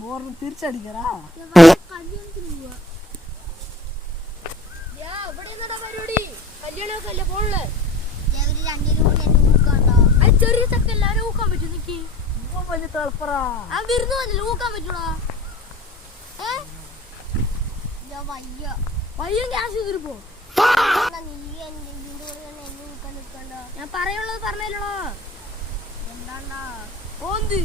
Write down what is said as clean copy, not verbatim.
ബോറിന് തിരിച്ചടിക്കറാ ചെറിയ ചക്ക എല്ലാരും ഊക്കാൻ പറ്റും നിക്ക് വിരുന്ന് വന്നില്ല ഊക്കാൻ പറ്റൂടാ വയ്യ ഗ്യാസ് തീർപ്പോ ഞാൻ പറയുള്ളത് പറഞ്ഞല്ലോ എന്താണ്ടാ ഓന്ത്